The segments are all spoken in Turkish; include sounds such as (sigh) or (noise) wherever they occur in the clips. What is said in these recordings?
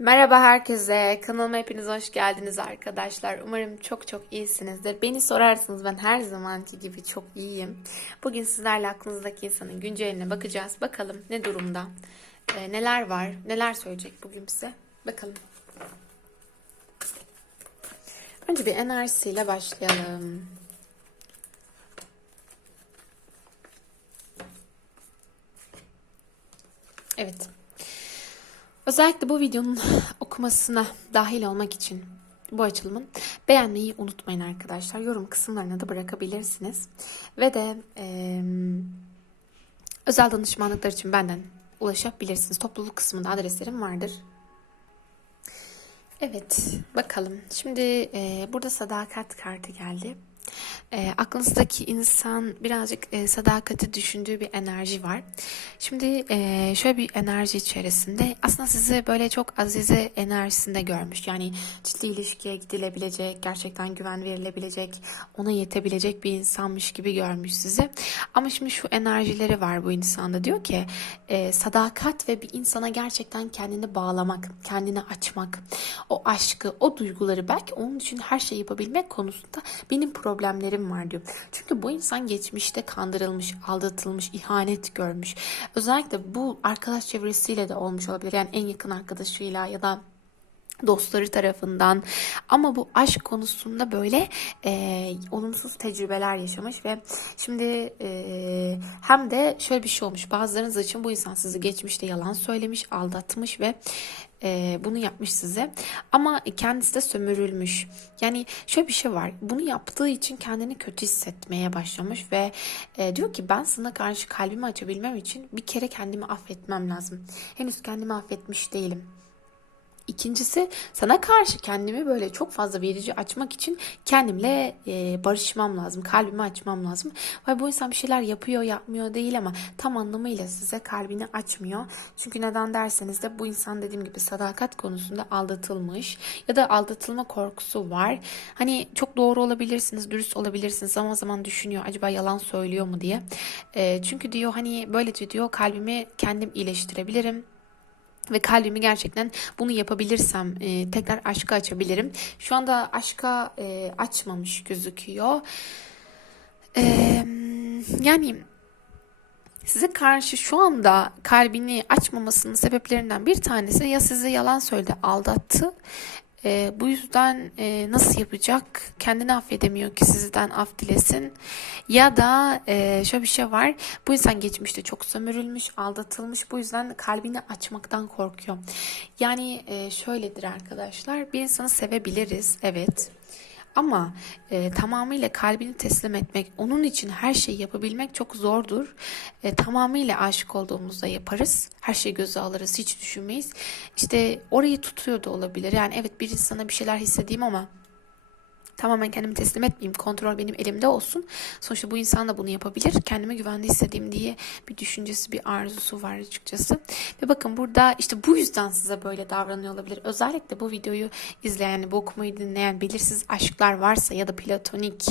Merhaba herkese. Kanalıma hepiniz hoş geldiniz arkadaşlar. Umarım çok çok iyisinizdir. Beni sorarsanız ben her zamanki gibi çok iyiyim. Bugün sizlerle aklınızdaki insanın günceline bakacağız. Bakalım ne durumda, e, neler var, neler söyleyecek bugün bize. Bakalım. Önce bir enerjisiyle başlayalım. Evet. Özellikle bu videonun (laughs) okumasına dahil olmak için bu açılımın beğenmeyi unutmayın arkadaşlar. Yorum kısımlarına da bırakabilirsiniz. Ve de eee, özel danışmanlıklar için benden ulaşabilirsiniz. Topluluk kısmında adreslerim vardır. Evet, bakalım. Şimdi eee, burada sadakat kartı geldi. E, aklınızdaki insan birazcık e, sadakati düşündüğü bir enerji var. Şimdi e, şöyle bir enerji içerisinde aslında sizi böyle çok azize enerjisinde görmüş. Yani ciddi ilişkiye gidilebilecek, gerçekten güven verilebilecek, ona yetebilecek bir insanmış gibi görmüş sizi. Ama şimdi şu enerjileri var bu insanda. Diyor ki e, sadakat ve bir insana gerçekten kendini bağlamak, kendini açmak, o aşkı, o duyguları belki onun için her şeyi yapabilmek konusunda benim problemlerim var diyor. Çünkü bu insan geçmişte kandırılmış, aldatılmış, ihanet görmüş. Özellikle bu arkadaş çevresiyle de olmuş olabilir. Yani en yakın arkadaşıyla ya da dostları tarafından ama bu aşk konusunda böyle e, olumsuz tecrübeler yaşamış ve şimdi e, hem de şöyle bir şey olmuş bazılarınız için bu insan sizi geçmişte yalan söylemiş aldatmış ve e, bunu yapmış size. Ama kendisi de sömürülmüş. Yani şöyle bir şey var. Bunu yaptığı için kendini kötü hissetmeye başlamış ve e, diyor ki ben sana karşı kalbimi açabilmem için bir kere kendimi affetmem lazım. Henüz kendimi affetmiş değilim İkincisi sana karşı kendimi böyle çok fazla verici açmak için kendimle e, barışmam lazım. Kalbimi açmam lazım. Ve bu insan bir şeyler yapıyor yapmıyor değil ama tam anlamıyla size kalbini açmıyor. Çünkü neden derseniz de bu insan dediğim gibi sadakat konusunda aldatılmış ya da aldatılma korkusu var. Hani çok doğru olabilirsiniz, dürüst olabilirsiniz. Zaman zaman düşünüyor acaba yalan söylüyor mu diye. E, çünkü diyor hani böylece diyor kalbimi kendim iyileştirebilirim ve kalbimi gerçekten bunu yapabilirsem e, tekrar aşka açabilirim. Şu anda aşka e, açmamış gözüküyor. E, yani size karşı şu anda kalbini açmamasının sebeplerinden bir tanesi ya size yalan söyledi, aldattı e, bu yüzden e, nasıl yapacak? Kendini affedemiyor ki sizden af dilesin. Ya da e, şöyle bir şey var. Bu insan geçmişte çok sömürülmüş, aldatılmış. Bu yüzden kalbini açmaktan korkuyor. Yani e, şöyledir arkadaşlar. Bir insanı sevebiliriz. Evet. Ama e, tamamıyla kalbini teslim etmek, onun için her şeyi yapabilmek çok zordur. E, tamamıyla aşık olduğumuzda yaparız. Her şeyi göze alırız, hiç düşünmeyiz. İşte orayı tutuyor da olabilir. Yani evet bir insana bir şeyler hissedeyim ama Tamamen kendimi teslim etmeyeyim. Kontrol benim elimde olsun. Sonuçta bu insan da bunu yapabilir. Kendimi güvende hissedeyim diye bir düşüncesi, bir arzusu var açıkçası. Ve bakın burada işte bu yüzden size böyle davranıyor olabilir. Özellikle bu videoyu izleyen, bu okumayı dinleyen belirsiz aşklar varsa ya da platonik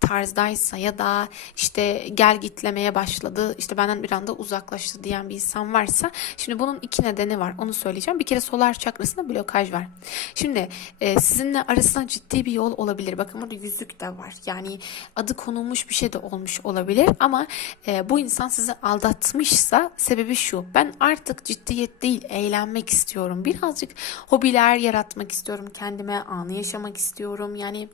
tarzdaysa ya da işte gel gitlemeye başladı, işte benden bir anda uzaklaştı diyen bir insan varsa şimdi bunun iki nedeni var. Onu söyleyeceğim. Bir kere solar çakrasında blokaj var. Şimdi e, sizinle arasında ciddi bir yol olabilir olabilir. Bakın burada yüzük de var. Yani adı konulmuş bir şey de olmuş olabilir ama e, bu insan sizi aldatmışsa sebebi şu. Ben artık ciddiyet değil eğlenmek istiyorum. Birazcık hobiler yaratmak istiyorum kendime. Anı yaşamak istiyorum. Yani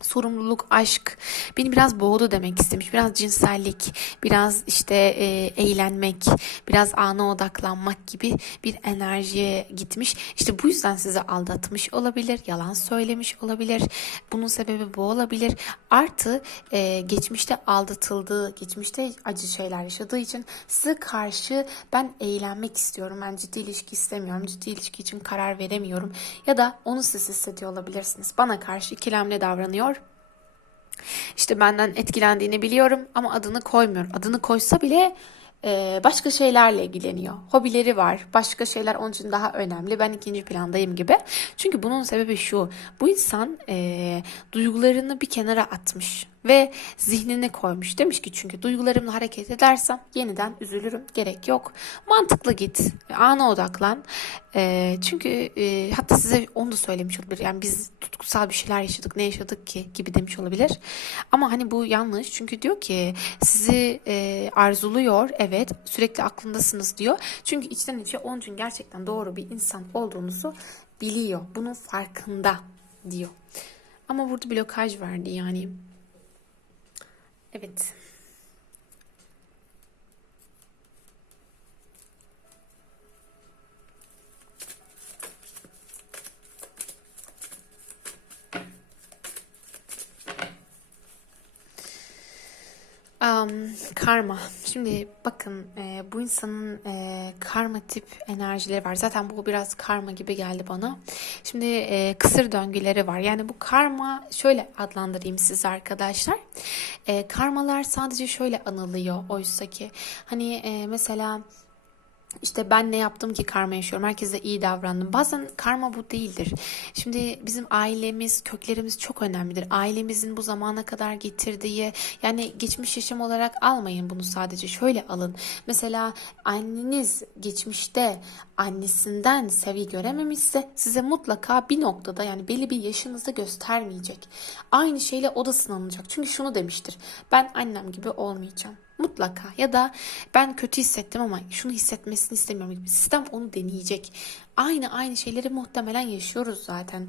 sorumluluk, aşk beni biraz boğdu demek istemiş. Biraz cinsellik, biraz işte e, eğlenmek, biraz ana odaklanmak gibi bir enerjiye gitmiş. İşte bu yüzden sizi aldatmış olabilir, yalan söylemiş olabilir. Bunun sebebi bu olabilir. Artı e, geçmişte aldatıldığı, geçmişte acı şeyler yaşadığı için size karşı ben eğlenmek istiyorum. Ben ciddi ilişki istemiyorum. Ciddi ilişki için karar veremiyorum. Ya da onu siz hissediyor olabilirsiniz. Bana karşı ikilemli davranıyor işte benden etkilendiğini biliyorum ama adını koymuyor. Adını koysa bile e, başka şeylerle ilgileniyor. Hobileri var. Başka şeyler onun için daha önemli. Ben ikinci plandayım gibi. Çünkü bunun sebebi şu. Bu insan e, duygularını bir kenara atmış ve zihnine koymuş. Demiş ki çünkü duygularımla hareket edersem yeniden üzülürüm. Gerek yok. Mantıklı git. Ana odaklan. E, çünkü e, hatta size onu da söylemiş olabilir. Yani biz tutkusal bir şeyler yaşadık. Ne yaşadık ki gibi demiş olabilir. Ama hani bu yanlış. Çünkü diyor ki sizi e, arzuluyor. Evet sürekli aklındasınız diyor. Çünkü içten içe onun için gerçekten doğru bir insan olduğunuzu biliyor. Bunun farkında diyor. Ama burada blokaj verdi yani. Evet. Am, karma. Şimdi bakın e, bu insanın e, karma tip enerjileri var. Zaten bu biraz karma gibi geldi bana. Şimdi e, kısır döngüleri var. Yani bu karma şöyle adlandırayım size arkadaşlar. E, karmalar sadece şöyle anılıyor oysa ki. Hani e, mesela işte ben ne yaptım ki karma yaşıyorum? Herkese iyi davrandım. Bazen karma bu değildir. Şimdi bizim ailemiz, köklerimiz çok önemlidir. Ailemizin bu zamana kadar getirdiği yani geçmiş yaşam olarak almayın bunu sadece. Şöyle alın. Mesela anneniz geçmişte annesinden sevgi görememişse size mutlaka bir noktada yani belli bir yaşınızda göstermeyecek. Aynı şeyle o da sınanacak. Çünkü şunu demiştir. Ben annem gibi olmayacağım. Mutlaka ya da ben kötü hissettim ama şunu hissetmesini istemiyorum gibi sistem onu deneyecek. Aynı aynı şeyleri muhtemelen yaşıyoruz zaten.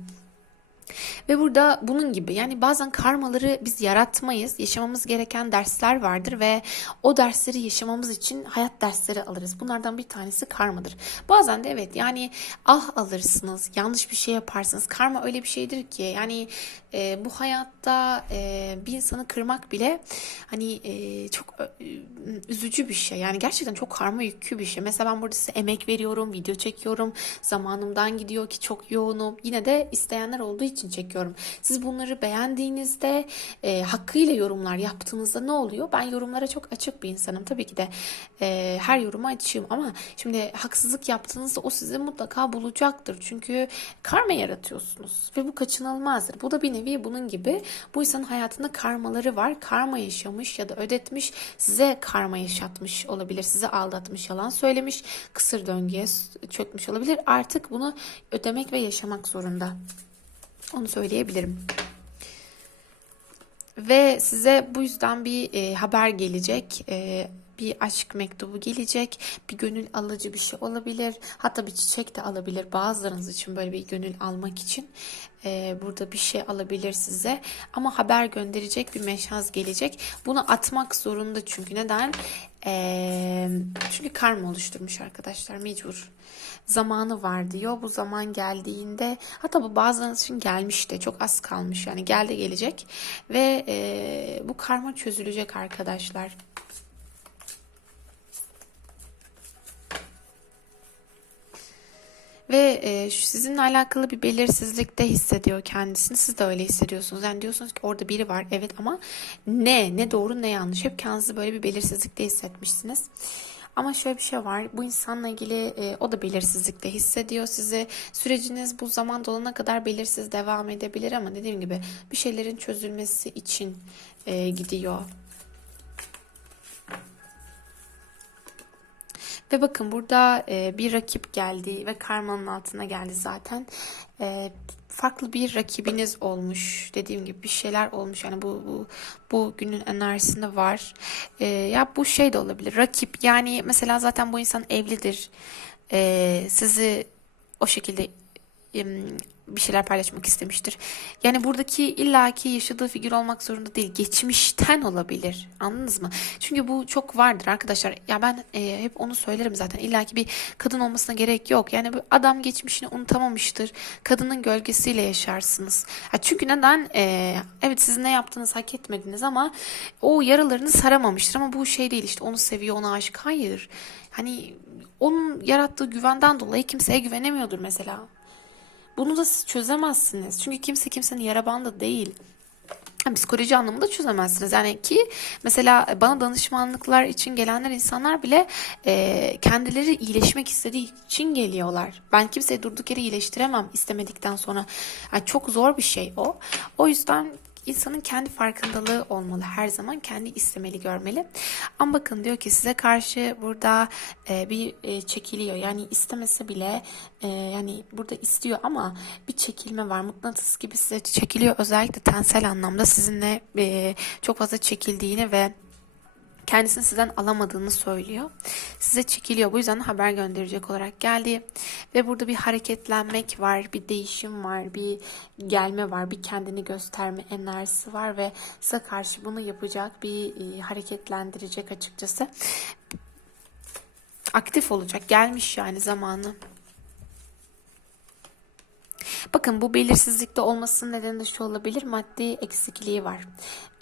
Ve burada bunun gibi yani bazen karmaları biz yaratmayız. Yaşamamız gereken dersler vardır ve o dersleri yaşamamız için hayat dersleri alırız. Bunlardan bir tanesi karmadır. Bazen de evet yani ah alırsınız, yanlış bir şey yaparsınız. Karma öyle bir şeydir ki yani e, bu hayatta e, bir insanı kırmak bile hani e, çok e, üzücü bir şey. Yani gerçekten çok karma yüklü bir şey. Mesela ben burada size emek veriyorum, video çekiyorum. Zamanımdan gidiyor ki çok yoğunum. Yine de isteyenler olduğu için çekiyorum. Siz bunları beğendiğinizde e, hakkıyla yorumlar yaptığınızda ne oluyor? Ben yorumlara çok açık bir insanım. Tabii ki de e, her yoruma açığım ama şimdi haksızlık yaptığınızda o sizi mutlaka bulacaktır. Çünkü karma yaratıyorsunuz ve bu kaçınılmazdır. Bu da bir nevi bunun gibi. Bu insanın hayatında karmaları var. Karma yaşamış ya da ödetmiş. Size karma yaşatmış olabilir. Size aldatmış, yalan söylemiş. Kısır döngüye çökmüş olabilir. Artık bunu ödemek ve yaşamak zorunda. Onu söyleyebilirim. Ve size bu yüzden bir e, haber gelecek. E, bir aşk mektubu gelecek. Bir gönül alıcı bir şey olabilir. Hatta bir çiçek de alabilir. Bazılarınız için böyle bir gönül almak için. E, burada bir şey alabilir size. Ama haber gönderecek bir meşaz gelecek. Bunu atmak zorunda çünkü. Neden? E, çünkü karma oluşturmuş arkadaşlar. Mecbur zamanı var diyor. Bu zaman geldiğinde hatta bu bazılarınız için gelmiş de çok az kalmış yani geldi gelecek ve e, bu karma çözülecek arkadaşlar. Ve e, sizinle alakalı bir belirsizlikte hissediyor kendisini. Siz de öyle hissediyorsunuz. Yani diyorsunuz ki orada biri var evet ama ne? Ne doğru ne yanlış? Hep kendinizi böyle bir belirsizlikte hissetmişsiniz. Ama şöyle bir şey var. Bu insanla ilgili e, o da belirsizlikte hissediyor sizi. Süreciniz bu zaman dolana kadar belirsiz devam edebilir ama dediğim gibi bir şeylerin çözülmesi için e, gidiyor. Ve bakın burada e, bir rakip geldi ve karmanın altına geldi zaten. E, farklı bir rakibiniz olmuş. Dediğim gibi bir şeyler olmuş. Yani bu bu bu günün enerjisinde var. E, ya bu şey de olabilir. Rakip yani mesela zaten bu insan evlidir. E, sizi o şekilde bir şeyler paylaşmak istemiştir. Yani buradaki illaki yaşadığı figür olmak zorunda değil. Geçmişten olabilir. Anladınız mı? Çünkü bu çok vardır arkadaşlar. Ya ben e, hep onu söylerim zaten. İllaki bir kadın olmasına gerek yok. Yani bu adam geçmişini unutamamıştır. Kadının gölgesiyle yaşarsınız. Ya çünkü neden? E, evet siz ne yaptığınızı hak etmediniz ama o yaralarını saramamıştır. Ama bu şey değil işte onu seviyor, ona aşık. Hayır. Hani onun yarattığı güvenden dolayı kimseye güvenemiyordur mesela. Bunu da siz çözemezsiniz. Çünkü kimse kimsenin yara bandı değil. Psikoloji anlamında çözemezsiniz. Yani ki mesela bana danışmanlıklar için gelenler insanlar bile e, kendileri iyileşmek istediği için geliyorlar. Ben kimseyi durduk yere iyileştiremem istemedikten sonra. Yani çok zor bir şey o. O yüzden insanın kendi farkındalığı olmalı her zaman kendi istemeli görmeli. Ama bakın diyor ki size karşı burada e, bir e, çekiliyor. Yani istemese bile e, yani burada istiyor ama bir çekilme var. Mıknatıs gibi size çekiliyor. Özellikle tensel anlamda sizinle e, çok fazla çekildiğini ve kendisini sizden alamadığını söylüyor. Size çekiliyor. Bu yüzden haber gönderecek olarak geldi. Ve burada bir hareketlenmek var, bir değişim var, bir gelme var, bir kendini gösterme enerjisi var ve size karşı bunu yapacak, bir e, hareketlendirecek açıkçası. Aktif olacak. Gelmiş yani zamanı. Bakın bu belirsizlikte olmasının nedeni de şu olabilir. Maddi eksikliği var.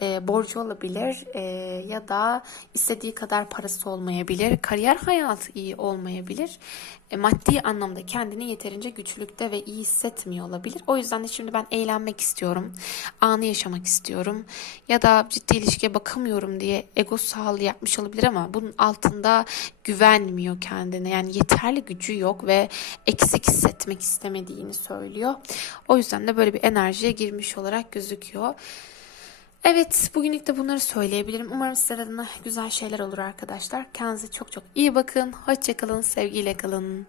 E, borcu olabilir e, ya da istediği kadar parası olmayabilir. Kariyer hayatı iyi olmayabilir. E, maddi anlamda kendini yeterince güçlükte ve iyi hissetmiyor olabilir. O yüzden de şimdi ben eğlenmek istiyorum. Anı yaşamak istiyorum. Ya da ciddi ilişkiye bakamıyorum diye ego sağlığı yapmış olabilir ama bunun altında güvenmiyor kendine. Yani yeterli gücü yok ve eksik hissetmek istemediğini söylüyor. O yüzden de böyle bir enerjiye girmiş olarak gözüküyor. Evet, bugünlük de bunları söyleyebilirim. Umarım sizler adına güzel şeyler olur arkadaşlar. Kendinize çok çok iyi bakın. Hoşçakalın, sevgiyle kalın.